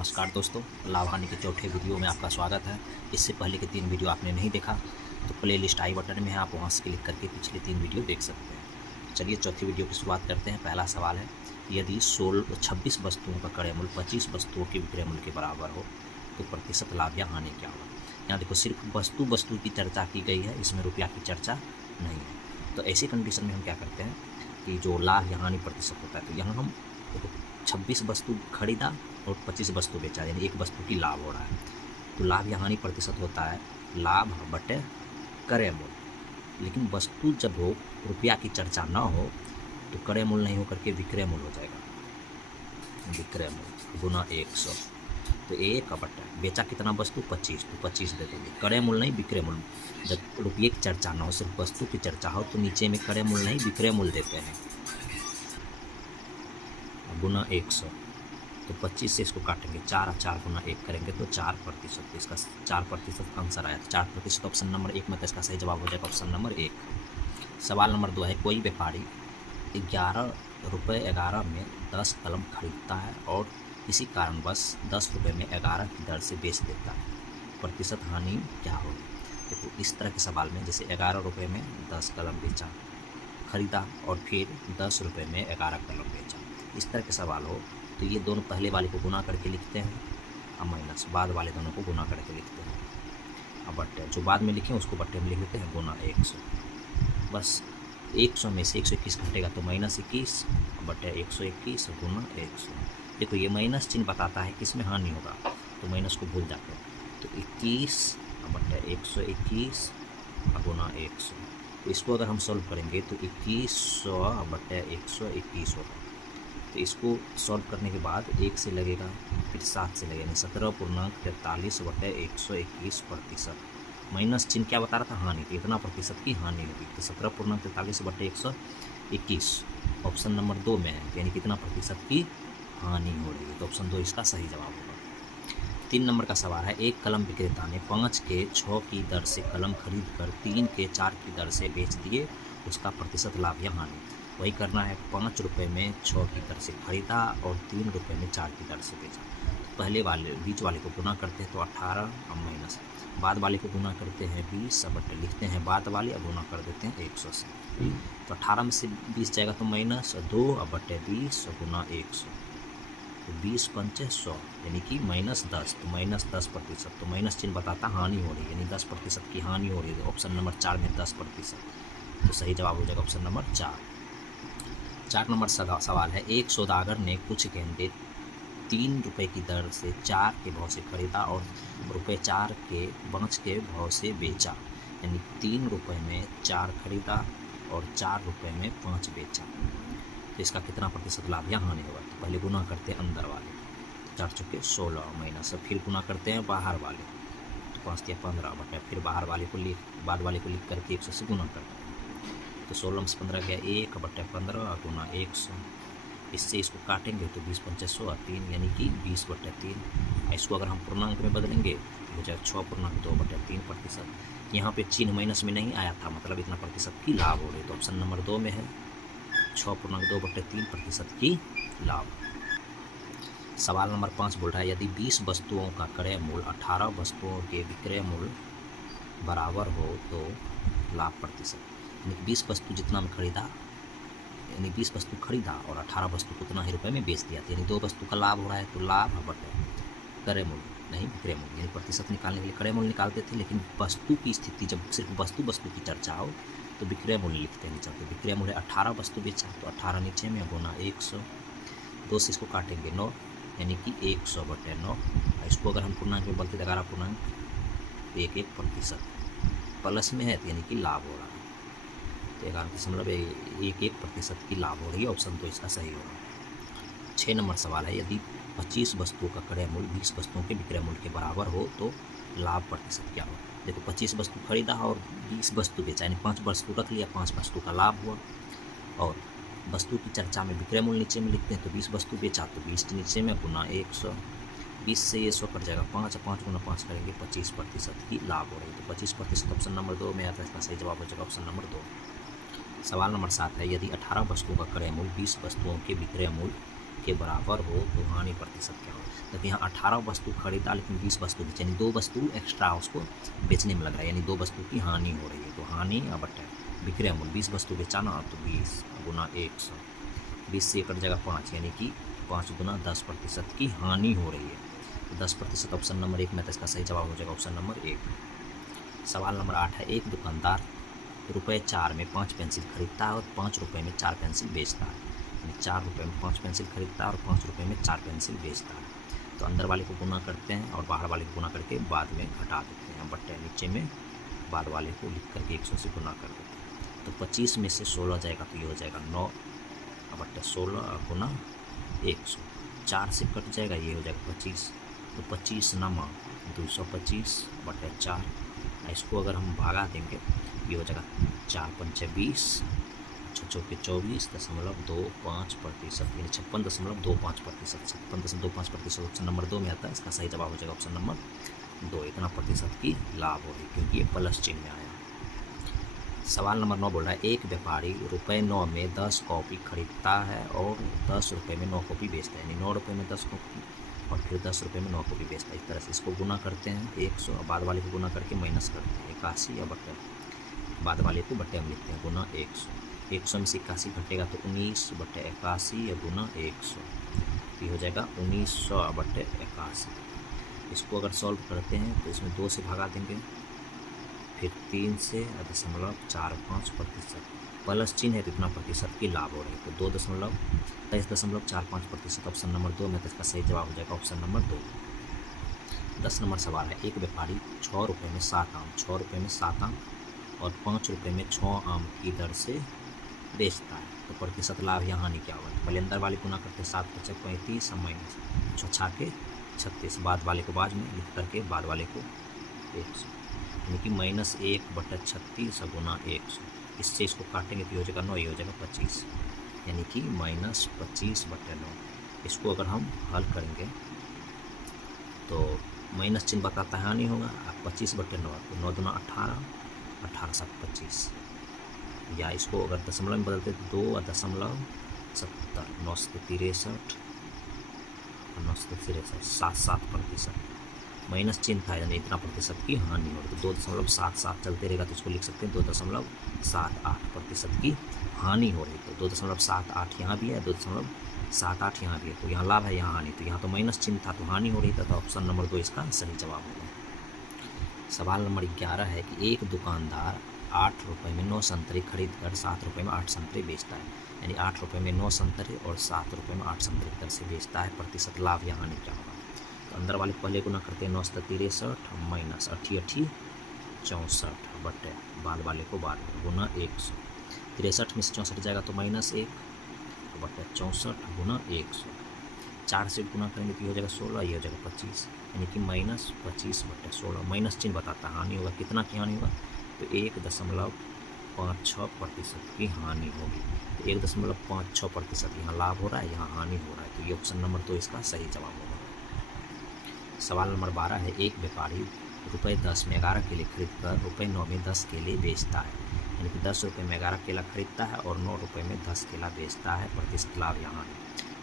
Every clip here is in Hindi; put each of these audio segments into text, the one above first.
नमस्कार दोस्तों, लाभ हानि के चौथे वीडियो में आपका स्वागत है। इससे पहले के 3 वीडियो आपने नहीं देखा तो प्लेलिस्ट आई बटन में है, आप वहां से क्लिक करके पिछले 3 वीडियो देख सकते हैं। चलिए चौथी वीडियो की शुरुआत करते हैं। पहला सवाल है, यदि 26 वस्तुओं का क्रय मूल्य 25 वस्तुओं के विक्रय मूल्य के बराबर हो तो प्रतिशत लाभ या हानि क्या होगा। यहाँ देखो सिर्फ वस्तु की चर्चा की गई है, इसमें रुपया की चर्चा नहीं है। तो ऐसी कंडीशन में हम क्या करते हैं कि जो लाभ या हानि प्रतिशत होता है, तो यहाँ हम 26 वस्तु खरीदा और 25 वस्तु बेचा, यानी एक वस्तु की लाभ हो रहा है। तो लाभ या हानि प्रतिशत होता है लाभ बटे क्रय मूल्य। लेकिन वस्तु जब हो, रुपया की चर्चा ना हो तो क्रय मूल्य नहीं होकर के विक्रय मूल्य हो जाएगा। विक्रय मूल्य गुना 100, तो 1 बटे बेचा कितना वस्तु 25, तो 25 दे देंगे। क्रय मूल्य नहीं विक्रय मूल्य। जब रुपये की चर्चा ना हो, सिर्फ वस्तु की चर्चा हो, तो नीचे में क्रय मूल्य नहीं विक्रय मूल्य देते हैं। गुना 100, तो 25 से इसको काटेंगे, 4 और 4 गुना 1 करेंगे तो 4%। इसका 4% आंसर आया। 4% ऑप्शन नंबर 1 में तो इसका सही जवाब हो जाएगा ऑप्शन नंबर 1। सवाल नंबर 2 है, कोई व्यापारी 11 रुपये 11 में 10 कलम खरीदता है और किसी कारणवश 10 रुपये में 11 की दर से बेच देता है, प्रतिशत हानि क्या होगी। देखो इस तरह के सवाल में, जैसे 11 रुपये में 10 कलम बेचा, खरीदा और फिर 10 रुपये में 11 कलम बेचा, इस तरह के सवाल हो तो ये दोनों पहले वाले को गुना करके लिखते हैं और माइनस बाद वाले दोनों को गुना करके लिखते हैं। अब बट्टे जो बाद में लिखें उसको बट्टे में लिख लेते हैं गुना 100। बस 100 में से 121 घटेगा तो -21 बट्टे 121 गुना 100। देखो ये माइनस चिन्ह बताता है कि इसमें हानि होगा, तो माइनस को भूल जाते हैं। तो 21 बट्टे 121 गुना 100। तो इसको अगर हम सॉल्व करेंगे तो 2100 बट्टे 121 होगा। तो इसको सॉल्व करने के बाद 1 से लगेगा, फिर 7 से लगेगा, 17.43 बटे 121 प्रतिशत। माइनस चिन्ह क्या बता रहा था, हानि, तो इतना प्रतिशत की हानि होगी। तो 17.43 बटे 121 ऑप्शन नंबर 2 में है, यानी कितना प्रतिशत की हानि हो रही है। तो ऑप्शन 2 इसका सही जवाब होगा। 3 नंबर का सवाल है, एक कलम विक्रेता ने 5 के 6 की दर से कलम खरीद कर 3 के 4 की दर से बेच दिए, उसका प्रतिशत लाभ या हानि। वही करना है, 5 रुपये में 6 की दर से खरीदा और 3 रुपये में 4 की दर से बेचा। तो पहले वाले बीच वाले को गुना करते हैं तो 18 और माइनस, बाद वाले को गुना करते हैं 20 बटे लिखते हैं बाद वाले और गुना कर देते हैं 100 से। तो 18 में से 20 जाएगा तो -2 बटे 20 गुना 100, तो 20 पंचे 100 यानी कि -10, तो -10%। तो माइनस चिन्ह बताता हानि हो रही है, यानी 10% की हानि हो रही है। ऑप्शन नंबर 4 में 10%, तो सही जवाब हो जाएगा ऑप्शन नंबर 4। 4 नंबर सवाल है, एक सौदागर ने कुछ गेंदे 3 रुपये की दर से 4 के भाव से खरीदा और ₹4 के 5 के भाव से बेचा, यानी 3 रुपये में 4 खरीदा और 4 रुपये में 5 बेचा। तो इसका कितना प्रतिशत लाभ या हानि होगा। तो पहले गुना करते हैं अंदर वाले, 4 चौके 16 माइनस, फिर गुना करते हैं बाहर वाले, तो 5 या 15 बटे, फिर बाहर वाले को बाद वाले को लिख करके 100 से गुना करते हैं। तो 16 में से 15 गया 1 बटे 15 गुना 100। इससे इसको काटेंगे तो 20 पंचे 100 और 3 यानी कि 20 बटे 3। इसको अगर हम पूर्णांक में बदलेंगे तो हो जाएगा 6.2 बटे 3%। यहाँ पे चिन्ह माइनस में नहीं आया था, मतलब इतना प्रतिशत की लाभ हो रही। तो ऑप्शन नंबर 2 में है 6.2 बटे 3% की लाभ। सवाल नंबर 5 बोल रहा है, यदि 20 वस्तुओं का क्रय मूल्य 18 वस्तुओं के विक्रय मूल्य बराबर हो तो लाभ प्रतिशत। यानी 20 वस्तु जितना में खरीदा, यानी 20 वस्तु खरीदा और 18 वस्तु को उतना ही रुपये में बेच दिया, यानी 2 वस्तु का लाभ हो रहा है। तो लाभ बटे क्रय मूल्य नहीं विक्रय मूल्य, यानी प्रतिशत निकालने के लिए क्रय मूल्य निकालते थे, लेकिन वस्तु की स्थिति जब सिर्फ वस्तु की चर्चा हो तो विक्रय मूल्य लिखते हैं नीचे। तो विक्रय मूल्य 18 वस्तु बेचा, तो 18 नीचे में गुना 100, 2 से इसको काटेंगे 9 यानी कि 100 बटे 9। इसको अगर हम पूर्णांक में बोलते 11.11% प्लस में है, तो यानी कि लाभ हो रहा है। तो 11.11% की लाभ हो रही है। ऑप्शन 2 इसका सही होगा। 6 नंबर सवाल है, यदि 25 वस्तुओं का क्रय मूल्य 20 वस्तुओं के विक्रय मूल्य के बराबर हो तो लाभ प्रतिशत क्या हो। देखो 25 वस्तु खरीदा और 20 वस्तु बेचा, यानी 5 वस्तु रख लिया, 5 वस्तु का लाभ हुआ। और वस्तु की चर्चा में विक्रय मूल्य नीचे में लिखते हैं, तो 20 वस्तु बेचा तो 20 के नीचे में गुना 100, 20 से ये 100 कट जाएगा, 5 गुना 5 करेंगे 25% की लाभ हो रही है। तो 25% ऑप्शन नंबर 2 में आता है, इसका सही जवाब हो जाएगा ऑप्शन नंबर 2। सवाल नंबर 7 है, यदि 18 वस्तुओं का क्रय मूल्य 20 वस्तुओं के विक्रय मूल्य के बराबर हो तो हानि प्रतिशत क्या हो। तो यहाँ 18 वस्तु खरीदा लेकिन 20 वस्तु बेची, यानी 2 वस्तु एक्स्ट्रा उसको बेचने में लग रहा है, यानी 2 वस्तु की हानि हो रही है। तो हानि बटे विक्रय मूल्य 20 वस्तु बेचा ना, तो 20 गुना 100, 20 से कट जाएगा 5, यानी कि 5 गुना 10% की हानि हो रही है। तो 10% ऑप्शन नंबर 1 में, तो इसका सही जवाब हो जाएगा ऑप्शन नंबर 1। सवाल नंबर 8 है, एक दुकानदार ₹4 में 5 पेंसिल खरीदता है और ₹5 में 4 पेंसिल बेचता है, यानी ₹4 में 5 पेंसिल खरीदता है और ₹5 में 4 पेंसिल बेचता है। तो अंदर वाले को गुना करते हैं और बाहर वाले को गुना करके बाद में घटा देते हैं, बट्टे नीचे में बाद वाले को लिख करके 100 से गुना कर देते हैं। तो 25 में से 16 जाएगा तो ये हो जाएगा 9 बट्टे 16 गुना 100, 4 से कट जाएगा, ये हो जाएगा 25। तो 25 नमा 225 बट्टे 4, इसको अगर हम भागा देंगे ये हो जाएगा 4 पंचे 20, 6 चौके 24.25%, यानी 56.25%, 56.25% ऑप्शन नंबर 2 में आता है। इसका सही जवाब हो जाएगा ऑप्शन नंबर 2, इतना प्रतिशत की लाभ हो रही क्योंकि ये प्लस चिन्ह में आया। सवाल नंबर 9 बोल रहा है, एक व्यापारी ₹9 में 10 कॉपी खरीदता है और ₹10 में 9 कॉपी बेचता है, यानी ₹9 में 10 कॉपी और फिर ₹10 में 9 कॉपी बेचता है। इस तरह से इसको गुना करते हैं 100, बाद वाले को गुना करके माइनस करते हैं 81 या बट्टे बाद वाले को बट्टे हम लिखते हैं गुना 100, 100 में से 81 घटेगा तो 19 बट्टे 81 या गुना 100, ये हो जाएगा 1900 बट्टे 81। इसको अगर सॉल्व करते हैं तो इसमें 2 से भगा देंगे, फिर 3 से 0.45%, प्लस चिन्ह है तो इतना प्रतिशत की लाभ हो रही है। तो 2.23.45% ऑप्शन नंबर 2 में, तो इसका सही जवाब हो जाएगा ऑप्शन नंबर 2। 10 नंबर सवाल है, एक व्यापारी ₹6 में 7 आम, ₹6 में 7 आम और ₹5 में 6 आम की दर से बेचता है, तो प्रतिशत लाभ यहाँ हानि क्या होगा। तो पहले अंदर वाले गुना करते 7 × 35 माइनस 6 के 36, बाद वाले को बाद में लिख करके बाद वाले को 100, यानी कि -1/36 गुना 100। इससे इसको काटेंगे तो हो जाएगा 9, ये हो जाएगा 25, यानी कि -25/9। इसको अगर हम हल करेंगे तो माइनस चिन्ह बताता है हानि होगा, 25/9, तो 9 दूना 18, 18 7 25, या इसको अगर दशमलव में बदलते तो 2.70, 9 से 63, 9 से 63, 7% माइनस चिन्ह था, यानी इतना प्रतिशत की हानि हो रही। तो 2.77 चलते रहेगा तो इसको लिख सकते हैं 2.78% की हानि हो रही। तो 2.78 यहाँ भी है, 2.78 यहाँ भी है, तो यहाँ लाभ है यहाँ हानि, तो यहाँ तो माइनस चिन्ह था तो हानि हो रही था, तो ऑप्शन नंबर 2 इसका सही जवाब होगा। सवाल नंबर 11 है कि एक दुकानदार ₹8 में 9 संतरे खरीद कर ₹7 में 8 संतरे बेचता है, यानी ₹8 में 9 संतरे और ₹7 में 8 संतरे की दर से बेचता है, प्रतिशत लाभ यहाँ हानि क्या होगा। तो अंदर वाले पहले गुना करते हैं 9 से 63 माइनस 88 64 बट्टे बाद वाले को बाद में गुना 100, 63 में से 64 जाएगा तो -1 बट्टे 64 गुना 100, 4 से गुना करेंगे तो ये हो जाएगा 16, ये हो जाएगा 25, यानी कि -25/16। माइनस चिन्ह बताता है हानि होगा, कितना की हानि होगा, तो 1.56% की हानि होगी। तो 1.56% यहाँ लाभ हो रहा है, यहाँ हानि हो रहा है, तो ये ऑप्शन नंबर 2 इसका सही जवाब होगा। सवाल नंबर 12 है, एक व्यापारी ₹10 में 11 केले खरीद कर ₹9 में 10 केले बेचता है, यानी कि ₹10 में 11 केला खरीदता है और ₹9 में 10 केला बेचता है, प्रतिशत लाभ यहाँ है।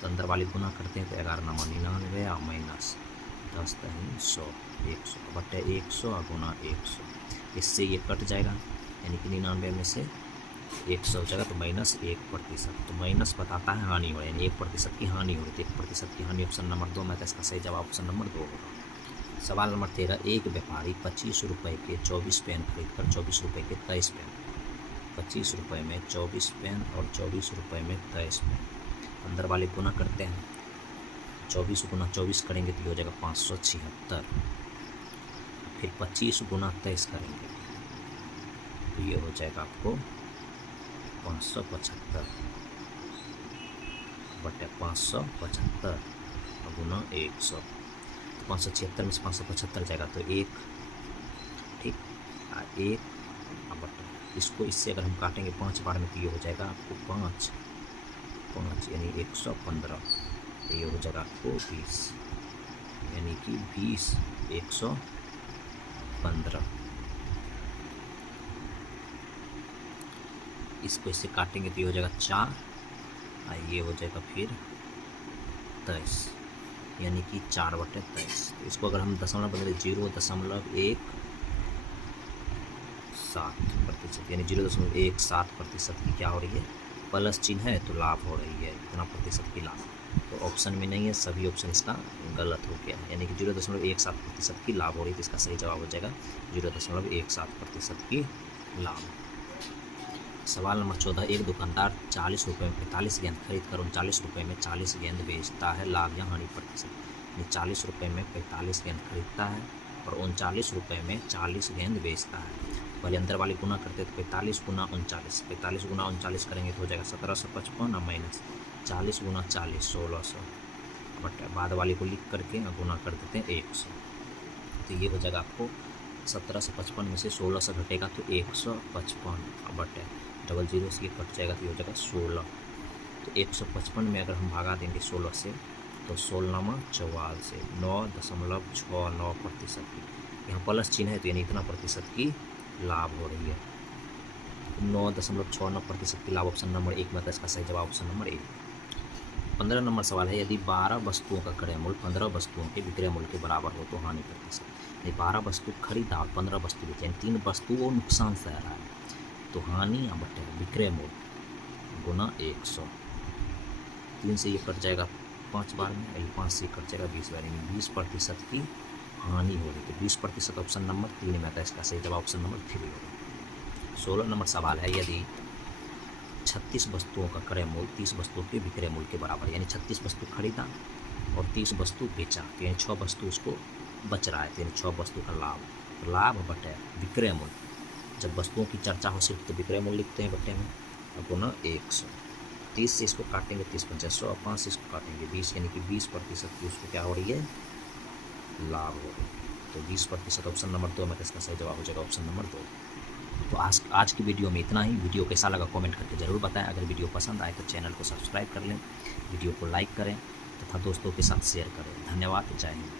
तो अंदर वाले गुना करते हैं तो 11 × 99 और माइनस 10 × 100, 100 बट्टे 100 गुना 100, इससे ये कट जाएगा, यानी कि 99 में से 100 हो जाएगा तो -1%, तो माइनस बताता है हानि हो रही है, यानी 1% की हानि हो रही थी, 1% की हानि ऑप्शन नंबर 2 में, तो इसका सही जवाब ऑप्शन नंबर 2 होगा। सवाल नंबर 13, एक व्यापारी ₹25 के 24 पेन खरीद कर ₹24 के 23 पेन, ₹25 में 24 पेन और ₹24 में 23 पेन, अंदर वाले गुना करते हैं, 24 गुना 24 करेंगे तो ये हो जाएगा 576, फिर 25 गुना 23 करेंगे तो ये हो जाएगा आपको 575 बटे 575 गुना 100, तो 576 में से 575 जाएगा तो 1, ठीक, 1 बटे इसको इससे अगर हम काटेंगे 5 बार में तो ये हो जाएगा आपको 5 यानी 115, ये हो जाएगा आपको 20, यानी कि 20 115, इसको इससे काटेंगे तो ये हो जाएगा 4, ये हो जाएगा फिर 23, यानी कि 4/23। तो इसको अगर हम दशमलव बदले 0.17%, यानी 0.17% की क्या हो रही है, प्लस चिन्ह है तो लाभ हो रही है, इतना प्रतिशत की लाभ। तो ऑप्शन में नहीं है, सभी ऑप्शन इसका गलत हो गया है, यानी कि 0.17% की लाभ हो रही है। तो इसका सही जवाब हो जाएगा 0.17% की लाभ। सवाल नंबर 14, एक दुकानदार 40 रुपये में 45 गेंद खरीद कर 39 रुपये में 40 गेंद बेचता है, लाभ या हानि प्रतिशत। 40 रुपये में 45 गेंद खरीदता है और 39 रुपये में 40 गेंद बेचता है। पहले अंदर वाली गुना करते तो 45 गुना 39, 45 गुना 39 करेंगे तो हो जाएगा 1755 और माइनस 40 गुना 40 1600, बट बाद वाली को लिख करके गुना कर देते हैं 100। तो ये हो जाएगा आपको 1755 में से 1600 घटेगा तो 155, बट डबल जीरो से ये कट जाएगा तो ये हो जाएगा 16। तो 155 में अगर हम भगा देंगे 16 से तो 16×4 से 9.69%। यहाँ प्लस चिन्ह है तो यानी इतना प्रतिशत की लाभ हो रही है। 9.69% की लाभ ऑप्शन नंबर 1 में, इसका सही जवाब ऑप्शन नंबर 1। 15 नंबर सवाल है, यदि 12 वस्तुओं का क्रय मूल्य 15 वस्तुओं के विक्रय मूल्य के बराबर हो तो हानि प्रतिशत। यदि 12 वस्तु खरीदा और 15 वस्तु बेचे, यानी 3 वस्तुओं नुकसान सह रहा है, तो हानि बटे विक्रय मूल्य गुना 100। 3 से ये कट जाएगा 5 बार में, 5 से कट जाएगा 20 बार, यानी 20% की हानि हो रही। तो 20% ऑप्शन नंबर 3 में आता है, इसका सही जवाब ऑप्शन नंबर 3 होगा। 16 नंबर सवाल है, यदि 36 वस्तुओं का क्रय मूल्य 30 वस्तुओं के विक्रय मूल्य के बराबर, यानी 36 वस्तु खरीदा और 30 वस्तु बेचा, तो यानी 6 वस्तु उसको बच रहा है, तो यानी 6 वस्तु का लाभ। तो लाभ बटे विक्रय मूल्य, जब वस्तुओं की चर्चा हो सिर्फ तो विक्रय मूल्य लिखते हैं बटे में, अब गुना 100। 30 से इसको काटेंगे 30 × 100 और 5 से इसको काटेंगे 20, यानी कि 20% की उसको क्या हो रही है, लाभ हो रही है। तो 20% ऑप्शन नंबर 2 में, इसका सही जवाब हो जाएगा ऑप्शन नंबर 2। तो आज की वीडियो में इतना ही। वीडियो कैसा लगा कमेंट करके ज़रूर बताएं। अगर वीडियो पसंद आए तो चैनल को सब्सक्राइब कर लें, वीडियो को लाइक करें तथा दोस्तों के साथ शेयर करें। धन्यवाद, जय हिंद।